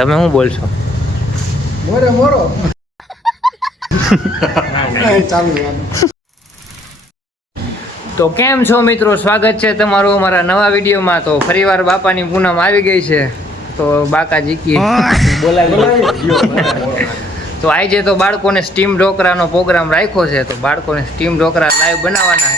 તમે શું બોલશો? મોરે મોરો. તો કેમ છો મિત્રો? સ્વાગત છે તમારું અમારા નવા વિડીયોમાં. તો ફરીવાર બાપાની પૂનમ આવી ગઈ છે. તો બાકા જીકી બોલાવી તો આજે તો બાળકોને સ્ટીમ ઢોકરાનો પ્રોગ્રામ રાખ્યો છે. તો બાળકોને સ્ટીમ ઢોકરા લાઈવ બનાવવાના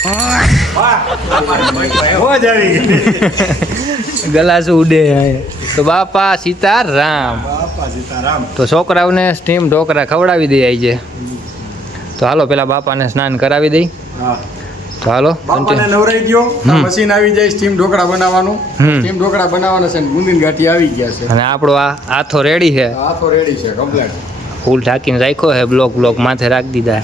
ગલાસ ઉડે તો બાપા સીતારામ. બાપા સીતારામ. તો છોકરાઓને સ્ટીમ ઢોકરા ખવડાવી દે આવી છે તો હાલો પેલા બાપાને સ્નાન કરાવી દઈ. તો હાલો બાપાને નવરાઈ ગયો. મશીન આવી જાય સ્ટીમ ઢોકળા બનાવવાનું. સ્ટીમ ઢોકળા બનાવવાના છે ગુંદીન ગાંઠી આવી ગયા છે. અને આપણો આ આથો રેડી છે. આથો રેડી છે કમ્પ્લેટ ફૂલ ઢાંકીને રાખ્યો છે બ્લોક બ્લોક માથે રાખી દીધા.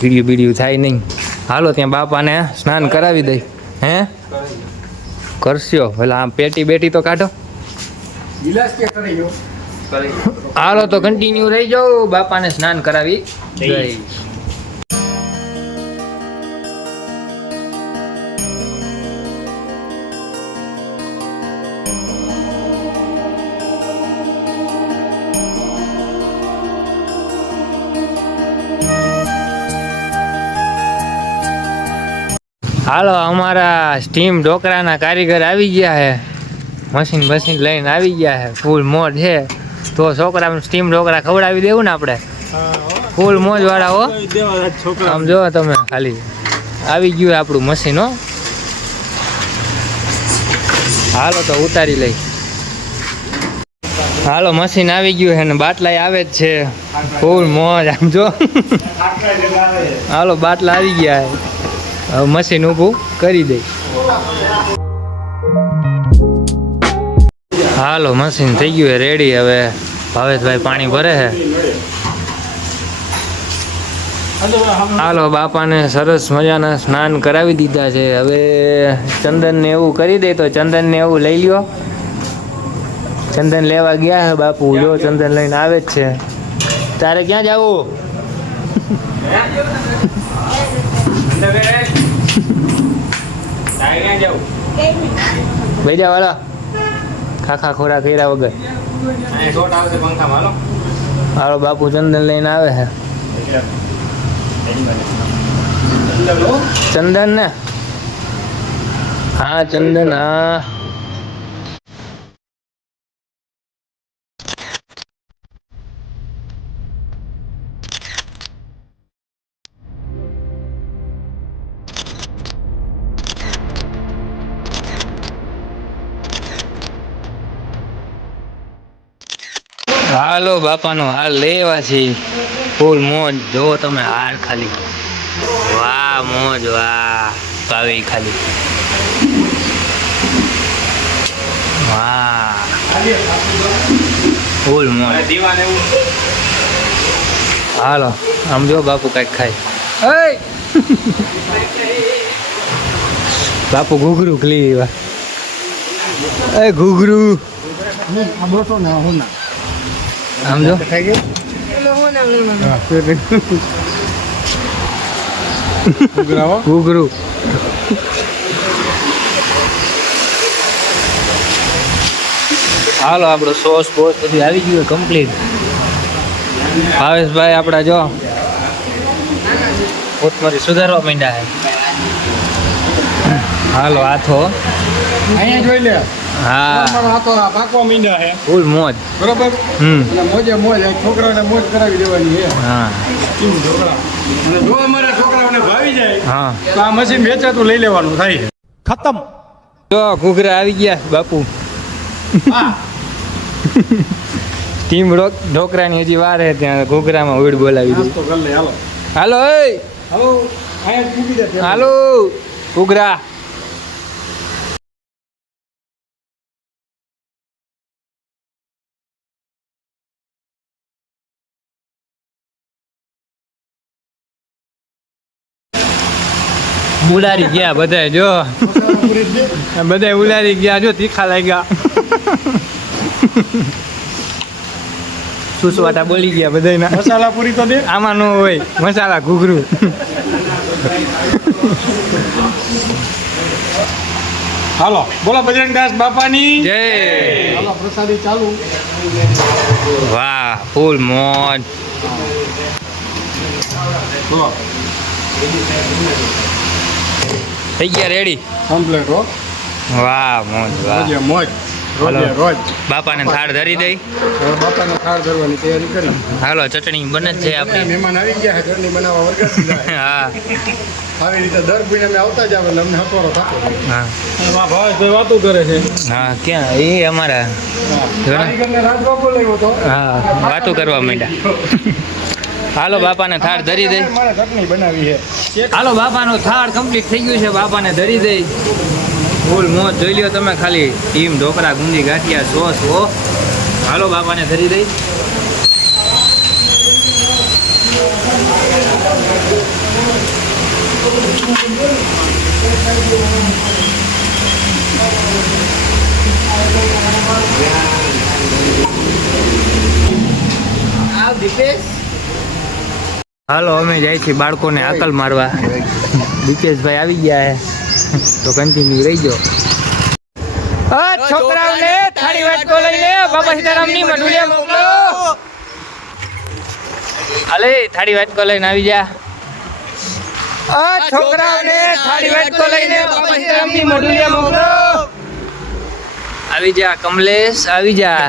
કીડિયું બીડિયું થાય નહીં. હાલો ત્યાં બાપાને સ્નાન કરાવી દઈ. હે? કરશો પેલા આમ પેટી બેટી તો કાઢો. હાલો તો કન્ટિન્યુ રહી જાઓ. બાપાને સ્નાન કરાવી દઈ હાલો, અમારા સ્ટીમ ઢોકળાના કારીગર આવી ગયા છે. મશીન મશીન લઈને આવી ગયા છે. ફૂલ મોજ છે. તો છોકરાને સ્ટીમ ઢોકળા ખવડાવી દેવું ને આપણે? ફૂલ મોજ વાળા હો. આમ જો તમે ખાલી આવી ગયું આપણું મશીન હો. હાલો તો ઉતારી લઈ. હાલો, મશીન આવી ગયું છે ને બાટલા આવે જ છે. ફૂલ મોજ, આમ જો. હાલો, બાટલા આવી ગયા છે. હવે મશીન ઊભું કરી દઈ હાલો, મશીન થઈ ગયું રેડી હવે ભાવેશભાઈ પાણી ભરે છે. હાલો, બાપાને સરસ મજાના સ્નાન કરાવી દીધા છે. હવે ચંદનને એવું કરી દે તો ચંદનને એવું લઈ લ્યો. ચંદન લેવા ગયા છે બાપુ. જો ચંદન લઈને આવે જ છે. તારે ક્યાં જવું? બેજા વાળા ખાખા ખોરા કર્યા વગર. હાલો. બાપુ ચંદન લઈને આવે છે ચંદન ને? હા ચંદન હા. હાલો બાપાનો હાર લેવા છે. ફૂલ મોજ. જો તમે હાર ખાલી. વાહ મોજ વાહ. કાવી ખાલી. વાહ. ફૂલ મોજ. હાલો આમ જો બાપુ કંઈક ખાય! બાપુ ઘૂઘરું ખલી એવા એ ઘૂઘરું. ના હું ના આમ જો ખાઈ ગયો ઘૂઘરું હાલો આપણો સોસ બોસ બધું આવી ગયું કમ્પ્લીટ ભાવેશભાઈ આપણા જો. કોથમરી સુધારવા માંડ્યા હાલો હાથો. અહીંયા જોઈ લે. હા. પાકવા મીંડા છે. ફૂલ મોજ. બરોબર? હમ. અને મોજે મોજ છોકરાને મોજ કરાવી દેવાની છે. હા. સ્ટીમ ઢોકળા અને જો અમારા છોકરાઓને ભાવી જાય હા. તો આ મશીન વેચાતું લઈ લેવાનું થાય ખતમ. જો ઘૂઘરા આવી ગયા બાપુ. સ્ટીમ ઢોકરાની હજી વાર છે ત્યાં ઘૂઘરામાં ઉડ બોલાવી દીધી હાલો. હાલો હાલો હાલો ઘૂઘરા. ઉલારી ગયા બધા જો બધા ઉલારી ગયા જો તીખા લાગ્યા સુસવાટા બોલી ગયા બધાના મસાલા પૂરી તો દે આમાં નો હોય મસાલા ઘૂઘરું હાલો બોલો બજરંગદાસ બાપાની જય હાલો પ્રસાદી ચાલુ વાહ ફૂલ મોજ બોલો થઈ ગયા રેડી કમ્પ્લીટ હો. વાહ મોજ વાહ. મોજ રોજે રોજ. બાપાને થાળ ધરી દઈ. બાપાને થાળ ધરવાની તૈયારી કરી. હાલો ચટણી બને છે આપણી. મહેમાન આવી ગયા ચટણી બનાવવા વરગાડી હા. આવી રીતે દર મહિને આવતા જ આવે અમને હતવારો થતો હા. ભાઈ વાતો કરે છે. હા ક્યાં? એ અમારા જોને. કારીગરને રાજબાપુ લાવ્યો તો. હા વાતું કરવા માંડ્યા. હાલો બાપાને થાળ ધરી દઈ. ચટણી બનાવી છે. હાલો, બાપાનો થાળ કમ્પ્લીટ થઈ ગયું છે. બાપાને ધરી દઈ. ફૂલ મોજ. જોઈ લ્યો તમે ખાલી. ટીમ ઢોકળા, ગુંદી, ગાંઠિયા, સોસ ઓ હાલો, બાપાને ધરી દઈ. હાલો અમે જાય છીએ બાળકોને આકલ મારવા. દીપેશભાઈ આવી ગયા હે. તો કન્ટિન્યુ રહી ગયો. છોકરાઓને થાળી વાટકો લઈને બાબા સીતારામની મઢુલિયા મોકલો. હાલે થાળી વાટકો લઈને આવી જા. છોકરાઓને થાળી વાટકો લઈને બાબા સીતારામની મઢુલિયા મોકલો. આવી જા કમલેશ આવી જા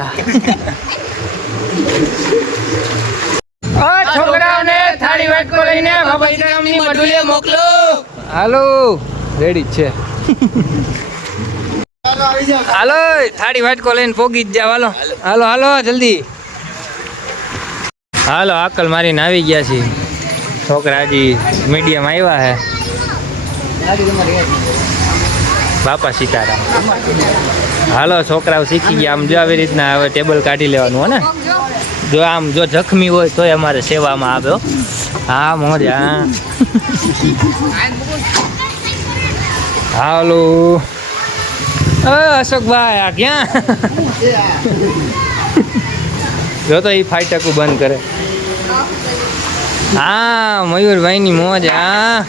આ વાટકો લઈને મોકલો. હાલો. રેડી છે. હાલો થાળી વાટકો લઈને પોગી જ જાવ હાલો. હાલો. હાલો જલ્દી. હાલો આકલ મારીને આવી ગયા છીએ. છોકરા હજી મીડિયમ આવ્યા હે. બાપા સીતારામ. હાલો છોકરાઓ શીખી ગયા. આમ જો આવી રીતના હવે ટેબલ કાઢી લેવાનું હો ને? જો આમ જો જખમી હોય તોય અમારે સેવામાં આવ્યો હા. મોજા હાલો. અશોકભાઈ, આ ક્યાં? જો તો એ ફાઈટકું બંધ કરે. હા, મયુરભાઈની મોજ, હા.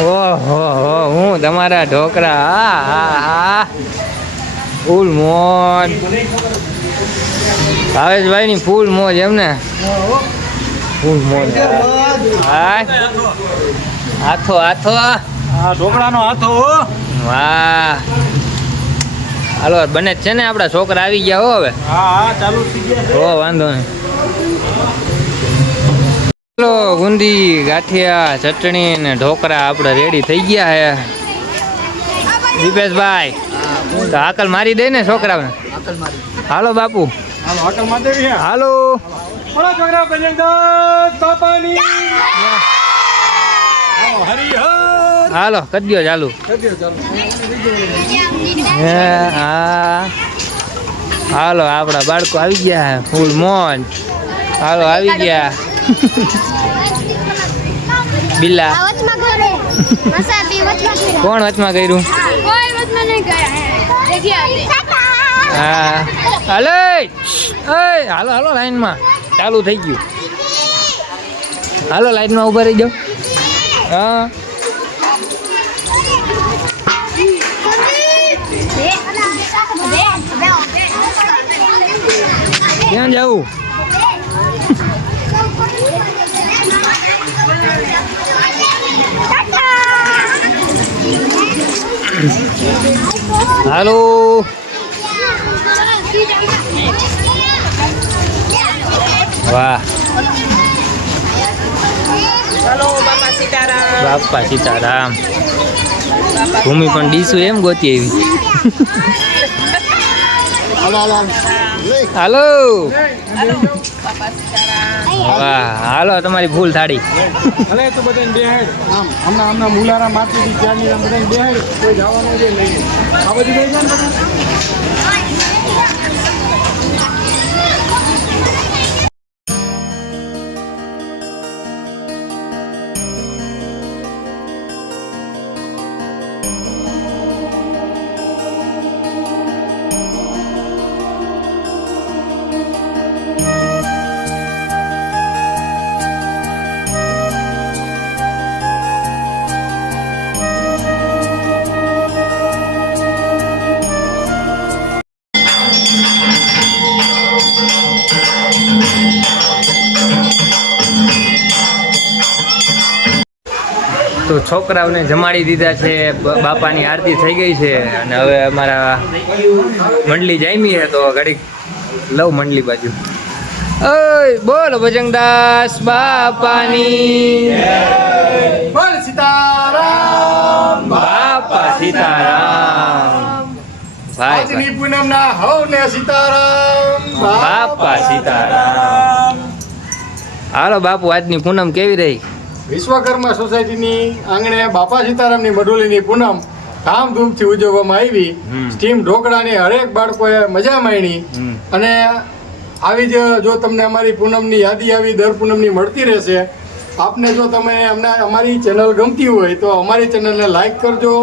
ઓહો, હો, હું તમારા ઢોકરા, હા હા હા. ફૂલ મોજ. ભાવેશભાઈની ફૂલ મોજ એમને. ફૂલ મોજ. હા હાથો હાથો. આ ઢોકળાનો હાથો વાહ. હાલો બને છે ને આપણા છોકરા આવી ગયા હો હવે. હા હા ચાલુ થઈ ગયા હો વાંધો નહીં. ચલો ગુંદી ગાંઠિયા ચટણી ને ઢોકરા આપણે રેડી થઈ ગયા હે. દીપેશભાઈ તો આકલ મારી દે ને છોકરાને હાલો બાપુ. હાલો છોકરા હાલો. હરિહર હાલો કરી દ્યો ચાલુ. હે હા. હાલો આપણા બાળકો આવી ગયા ફૂલ મોન હાલો આવી ગયા. બિલ્લા. કોણ વચમાં કર્યું? હે જગ્યા હા હાલો એ હાલો હાલો લાઈનમાં ચાલુ થઈ ગયું હાલો લાઈનમાં ઊભા રહી જાઓ હા ક્યાં જવું હાલો વાહ. હલો બાપા સીતારામ. બાપા સીતારામ. ભૂમિ પણ ડીશું એમ ગોતી આવી. હાલો. બાપા સીતારામ વાહ હાલો તમારી ભૂલ થાળી ભલે તો બધાને બેહાડ. આમ હમણાં હમણાં મુલારા માતીથી ત્યાંની આમ બધાને બેહાડ કોઈ જવાનું નહીં. આ બધું થઈ જાય તો છોકરાઓને જમાડી દીધા છે બાપાની આરતી થઈ ગઈ છે અને હવે અમારા મંડલી જામી છે તો ઘડીક લવ મંડલી બાજુ. ઓય બોલ ભજંગદાસ બાપાની. બોલ સીતારામ. બાપા સીતારામ. ભાઈ આજની પૂનમના હવને સીતારામ. બાપા સીતારામ. હાલો બાપુ આજની પૂનમ કેવી રહી? વિશ્વકર્મા સોસાયટીની આંગણે બાપા સીતારામની મડુલીની પૂનમ ધામધૂમથી ઉજવવામાં આવી. સ્ટીમ ઢોકળાની હરેક બાળકોએ મજા માણી. અને આવી જ જો તમને અમારી પૂનમની યાદી આવી દર પૂનમની મળતી રહેશે. આપને જો તમે અમને અમારી ચેનલ ગમતી હોય તો અમારી ચેનલને લાઈક કરજો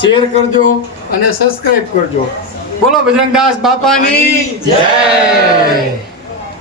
શેર કરજો અને સબસ્ક્રાઈબ કરજો. બોલો બજરંગદાસ બાપાની જય.